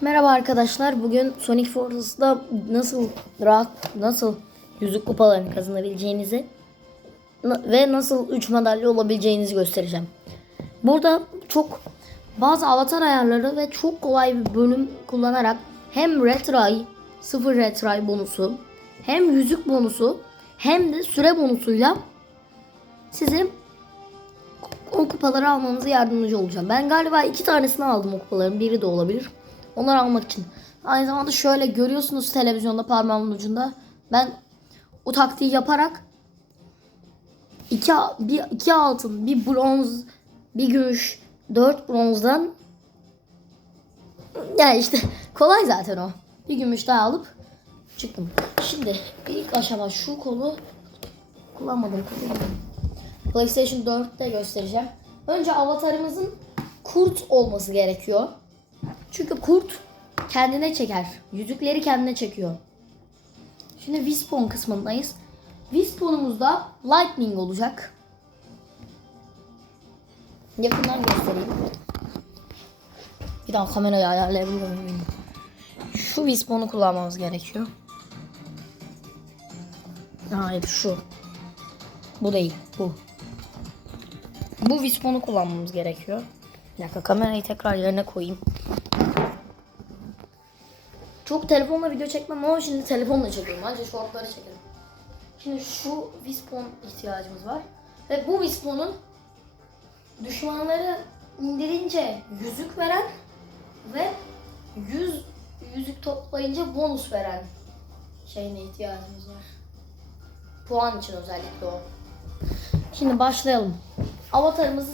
Merhaba arkadaşlar. Bugün Sonic Fortress'da nasıl rahat, nasıl yüzük kupalarını kazanabileceğinizi na- ve nasıl 3 madalya olabileceğinizi göstereceğim. Burada çok bazı avatar ayarları ve çok kolay bir bölüm kullanarak hem retry, 0 retry bonusu, hem yüzük bonusu hem de süre bonusuyla size o kupaları almanıza yardımcı olacağım. Ben galiba iki tanesini aldım o kupaların. Biri de olabilir. Onları almak için. Aynı zamanda şöyle görüyorsunuz televizyonda parmağımın ucunda. Ben o taktiği yaparak iki, bir, iki altın, bir bronz, bir gümüş, dört bronzdan yani işte kolay zaten o. Bir gümüş daha alıp çıktım. Şimdi ilk aşama şu kolu kullanmadım. kullanmadım. PlayStation 4'te göstereceğim. Önce avatarımızın kurt olması gerekiyor. Çünkü kurt kendine çeker. Yüzükleri kendine çekiyor. Şimdi Wispon kısmındayız. Wispon'umuzda Lightning olacak. Yakından göstereyim. Bir daha kamerayı ayarlayabiliyor muyum? Şu Wispon'u kullanmamız gerekiyor. Hayır şu. Bu değil. Bu. Bu Wispon'u kullanmamız gerekiyor. Bir dakika kamerayı tekrar yerine koyayım. Çok telefonla video çekmem ama şimdi telefonla çekiyorum. Ancak shortları çekerim. Şimdi şu Wispon ihtiyacımız var. Ve bu Wispon'un düşmanları indirince yüzük veren ve 100 yüzük toplayınca bonus veren şeyine ihtiyacımız var. Puan için özellikle o. Şimdi başlayalım. Avatarımız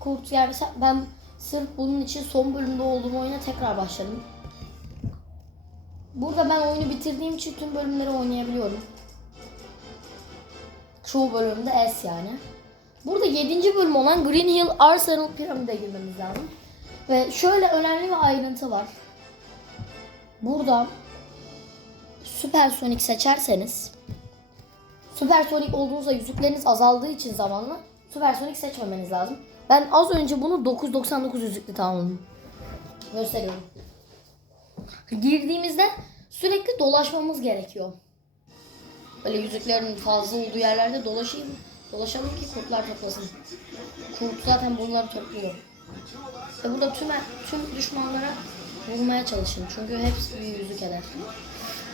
kurt yani ben sırf bunun için son bölümde olduğum oyuna tekrar başladım. Burada ben oyunu bitirdiğim için tüm bölümleri oynayabiliyorum. Çoğu bölümde S yani. Burada 7. bölüm olan Green Hill Arsenal Pyramid'e girmemiz lazım. Ve şöyle önemli bir ayrıntı var. Burada Super Sonic seçerseniz Süper Sonic olduğunuzda yüzükleriniz azaldığı için zamanla Süper Sonic seçmemeniz lazım. Ben az önce bunu 999 yüzüklü tamamladım. Gösteriyorum. Girdiğimizde sürekli dolaşmamız gerekiyor. Böyle yüzüklerin fazla olduğu yerlerde dolaşayım, dolaşalım ki kurtlar toplasın. Kurt zaten bunları topluyor. Ve burada tüm, tüm düşmanlara vurmaya çalışın. Çünkü hepsi bir yüzük eder.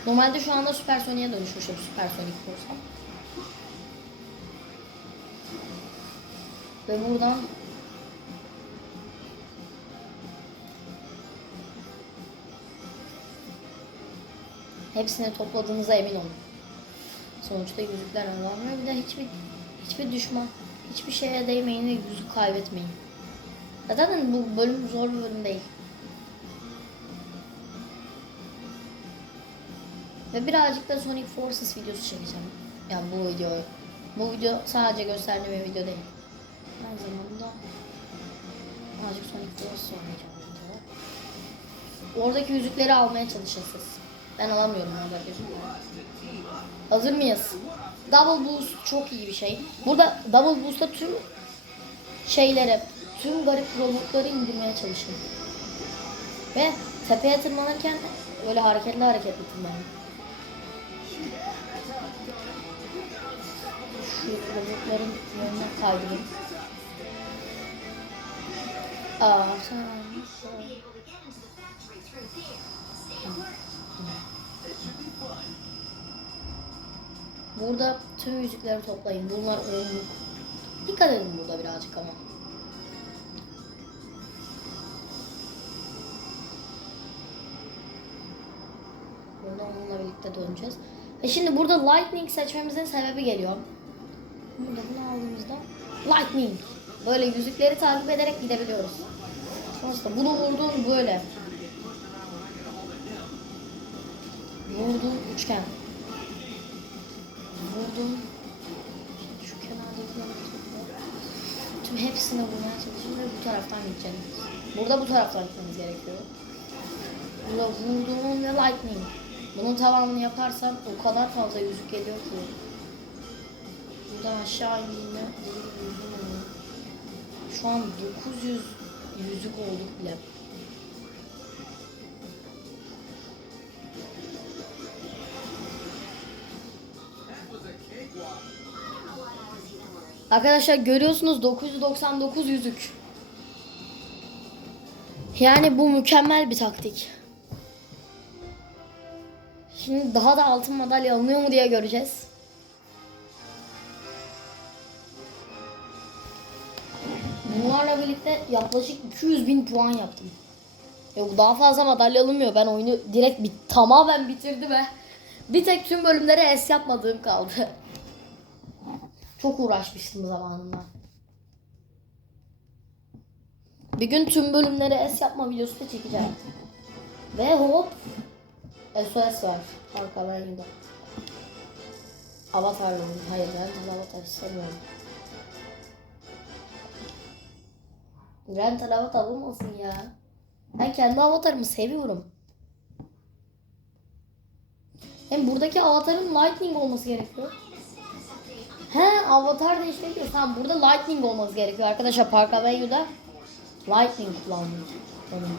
Normalde şu anda Süper Sonic'e dönüşmüşüm Süper Sonic olsam. Ve buradan hepsini topladığınıza emin olun. Sonuçta yüzükler önemli. Bir de hiçbir hiçbir düşman hiçbir şeye değmeyin ve yüzük kaybetmeyin. Zaten bu bölüm zor bir bölüm değil. Ve birazcık da Sonic Forces videosu çekeceğim. Yani bu videoyu. Bu video sadece gösterdiğim bir video değil. Aynı zamanda azıcık Sonic Forces oynayacağım. Oradaki yüzükleri almaya çalışın siz. Ben alamıyorum yüzükleri. Hazır mıyız? Double Boost çok iyi bir şey. Burada Double Boost'ta tüm şeylere, tüm garip robotları indirmeye çalışın. Ve tepeye tırmanırken böyle hareketli hareketli tırmanın. Şu robotların yönüne kaydırın. Aa, sen... Burada tüm yüzükleri toplayın. Bunlar onluk. Dikkat edin burada birazcık ama. Buradan onunla birlikte döneceğiz. Ve şimdi burada Lightning seçmemizin sebebi geliyor. Burada bunu aldığımızda Lightning. Böyle yüzükleri takip ederek gidebiliyoruz. Sonuçta bunu vurduğun böyle. Vurduğun üçgen. Vurdum. Şu kenardakileri. Tüm hepsine vurmaya çalışıyorum ve bu taraftan gideceğim. Burada bu taraftan gitmemiz gerekiyor. Burada vurduğum ve lightning. Bunun tamamını yaparsam o kadar fazla yüzük geliyor ki. Buradan aşağı indiğimde. Şu an 900 yüzük olduk bile. Arkadaşlar görüyorsunuz 999 yüzük. Yani bu mükemmel bir taktik. Şimdi daha da altın madalya alınıyor mu diye göreceğiz. Bunlarla birlikte yaklaşık 200 bin puan yaptım. Yok daha fazla madalya alınmıyor. Ben oyunu direkt bit tamamen bitirdim ve bir tek tüm bölümlere es yapmadığım kaldı. Çok uğraşmıştım zamanında. Bir gün tüm bölümlere es yapma videosu da çekeceğim. Ve hop SOS var arkalarında. Avatarlı oyun. Hayır ben avatar istemiyorum. Rental avatar olmasın ya. Ben kendi avatarımı seviyorum. Hem buradaki avatarın lightning olması gerekiyor. He avatar değiştirebiliyor. Tamam burada lightning olması gerekiyor arkadaşlar. Park Avenue'da lightning kullandım. Onun.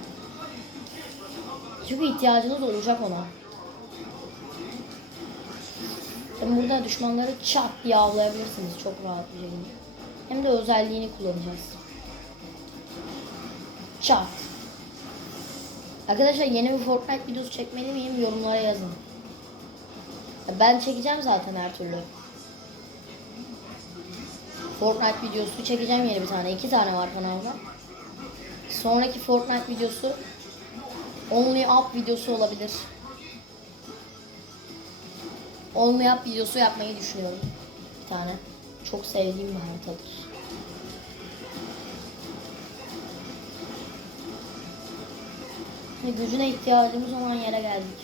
Çünkü ihtiyacınız olacak ona. Hem burada düşmanları çat diye avlayabilirsiniz çok rahat bir şekilde. Hem de özelliğini kullanacağız. Çat. Arkadaşlar yeni bir Fortnite videosu çekmeli miyim? Yorumlara yazın. Ben çekeceğim zaten her türlü. Fortnite videosu çekeceğim yeni bir tane. iki tane var kanalda. Sonraki Fortnite videosu Only Up videosu olabilir. Only Up videosu yapmayı düşünüyorum. Bir tane. Çok sevdiğim bir haritadır. Gücüne ihtiyacımız olan yere geldik.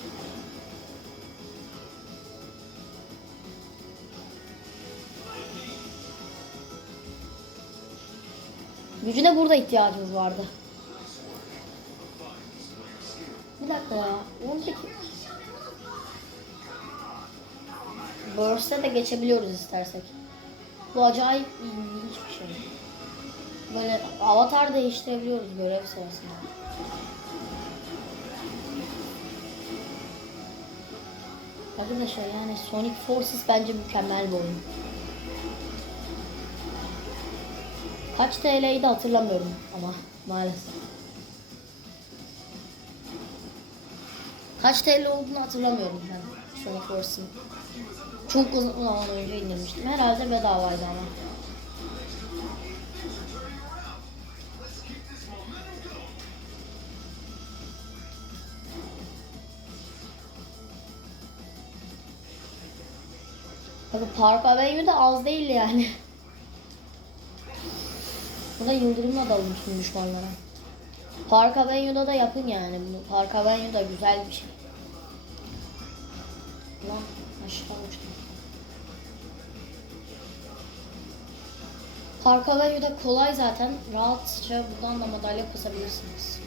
Gücüne burada ihtiyacımız vardı. Bir dakika ya. Oradaki... Burst'e de geçebiliyoruz istersek. Bu acayip ilginç bir şey. Böyle avatar değiştirebiliyoruz görev sırasında. Arkadaşlar yani Sonic Forces bence mükemmel bir oyun. Kaç TL'ydi hatırlamıyorum ama maalesef. Kaç TL olduğunu hatırlamıyorum ben Sonic Force'ın. Çok uzun zaman önce indirmiştim. Herhalde bedavaydı ama. Tabii Park Avenue de az değil yani. Burada yıldırımla dalmış tüm düşmanlara. Park Avenue'da da yapın yani bunu. Park Avenue da güzel bir şey. Lan aşağı uçtum. Park Avenue'da kolay zaten. Rahatça buradan da madalya kasabilirsiniz.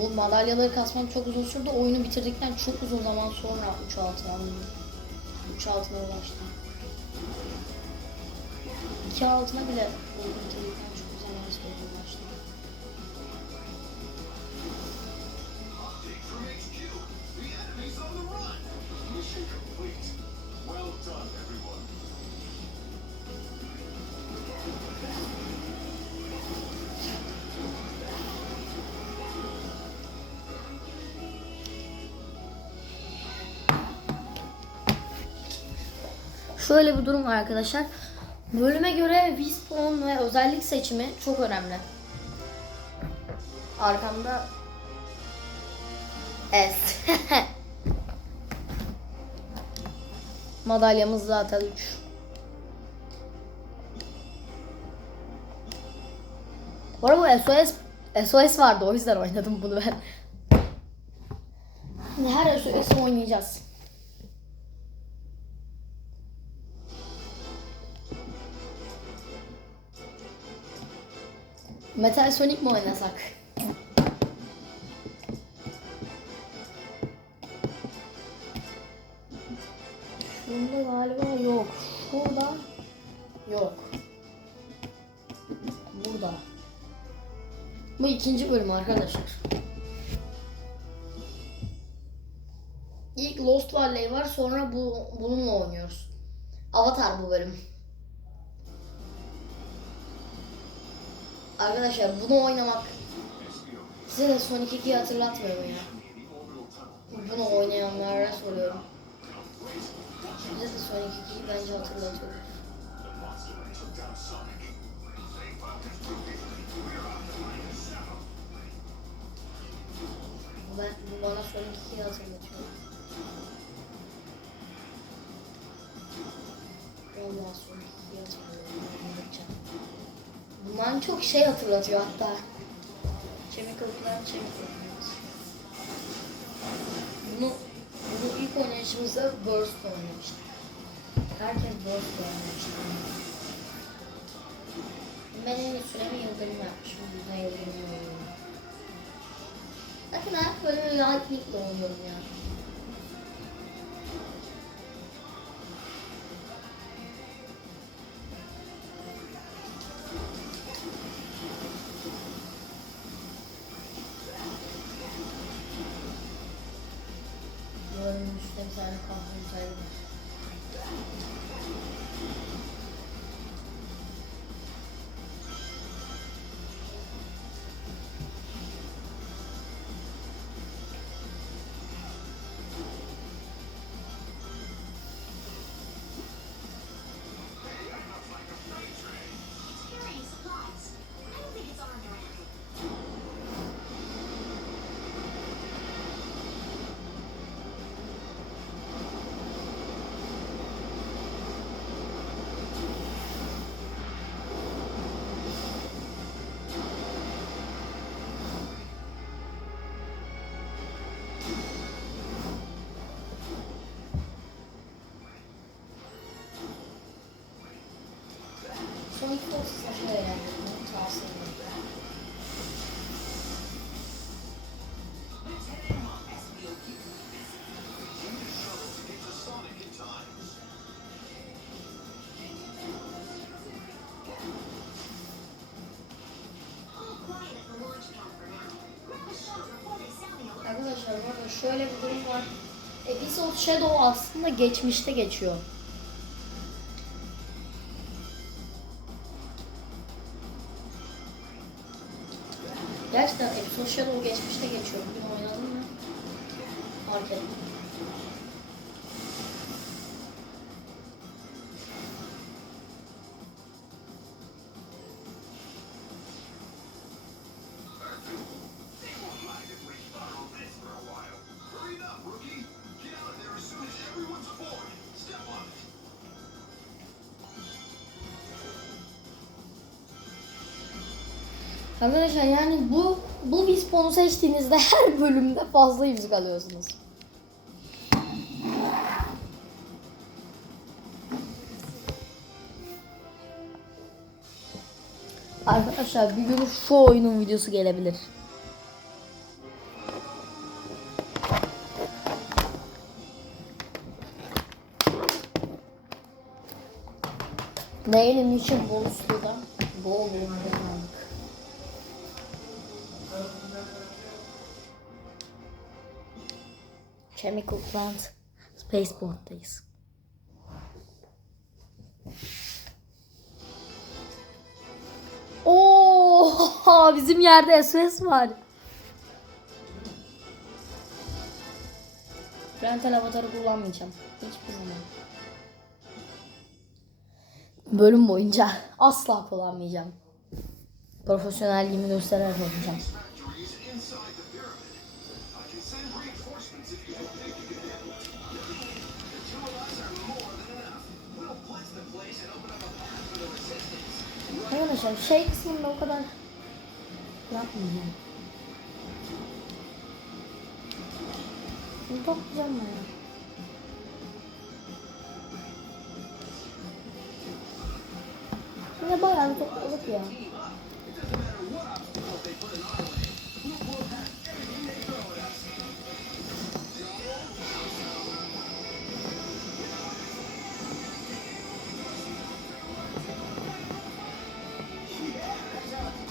Bu madalyaları kasmam çok uzun sürdü. Oyunu bitirdikten çok uzun zaman sonra 3 altın aldım. 3 altına ulaştım. 2 altına bile oyunu Şöyle bir durum var arkadaşlar. Bölüme göre respawn ve özellik seçimi çok önemli. Arkamda S. Madalyamız zaten 3. Bu arada SOS SOS vardı o yüzden oynadım bunu ben. Her SOS oynayacağız. Metal Sonic mi oynasak? Şunda galiba yok. Şurada yok. burada. Bu ikinci bölüm arkadaşlar. İlk Lost Valley var sonra bu bununla oynuyoruz. Avatar bu bölüm. Arkadaşlar bunu oynamak size de Sonic 2'yi hatırlatmıyor mu ya? Bunu oynayanlara soruyorum. Bize de Sonic 2'yi bence hatırlatıyor. Ben, bu bana Sonic 2'yi hatırlatıyor. Bundan çok şey hatırlatıyor hatta. Chemical Plant, Chemical. Bunu, bunu ilk oynayışımızda Burst oynamıştık. Herkes Burst oynamıştı. Ben en iyi süremi yıldırım yapmışım. Yüzde yıldırım oynuyorum. Bakın her bölümü Lightning'le oynuyorum ya. Duvarın şöyle bir durum var. Episode Shadow aslında geçmişte geçiyor. Gerçekten Episode Shadow geçmişte geçiyor. Bugün oynadım mı? Fark ettim. Arkadaşlar yani bu bu Vispon'u seçtiğinizde her bölümde fazla yüzük alıyorsunuz. Arkadaşlar bir gün şu oyunun videosu gelebilir. Değilim için bol suda bol bol Chemical Plant Spaceport'tayız. Oo, bizim yerde SOS var. Rental avatarı kullanmayacağım. Hiçbir zaman. Bölüm boyunca asla kullanmayacağım. Profesyonelliğimi göstererek oynayacağım. Arkadaşlar şey kısmında o kadar yapmayacağım. Bunu toplayacağım ben ya. Yine bayağı topladık ya.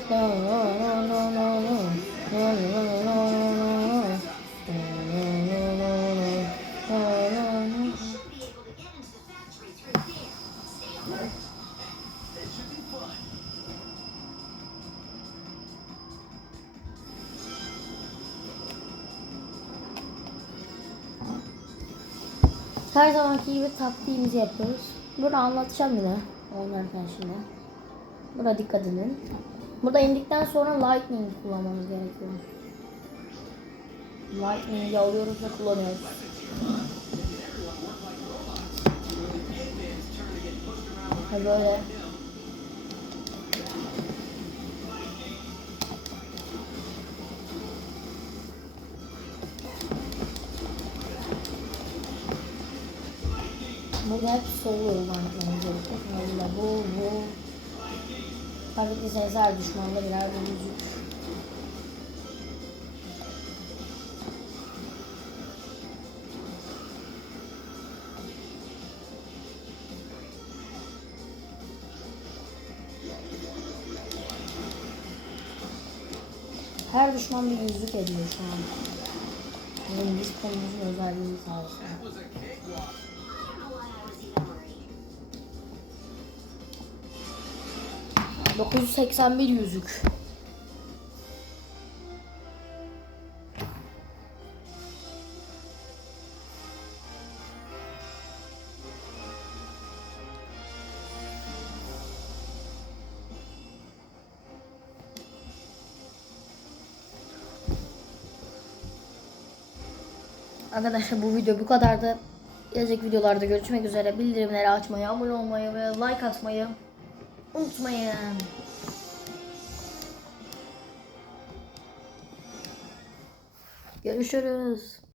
Her zamanki gibi taktiğimizi yapıyoruz. Burada anlatacağım yine oynarken şimdi. Burada dikkat edin. Burada indikten sonra lightning kullanmamız gerekiyor. Lightning'i alıyoruz ve kullanıyoruz. Ha böyle. Burada hep soluyorum anlatmamız gerekiyor. Bu, bu. Fark ettiyseniz her düşmanda birer bu yüzük. Her düşman bir yüzük ediyor şu an. Bizim biz konumuzun özelliği sayesinde. 981 yüzük. Arkadaşlar bu video bu kadardı. Gelecek videolarda görüşmek üzere. Bildirimleri açmayı, abone olmayı ve like atmayı unutmayın. Görüşürüz.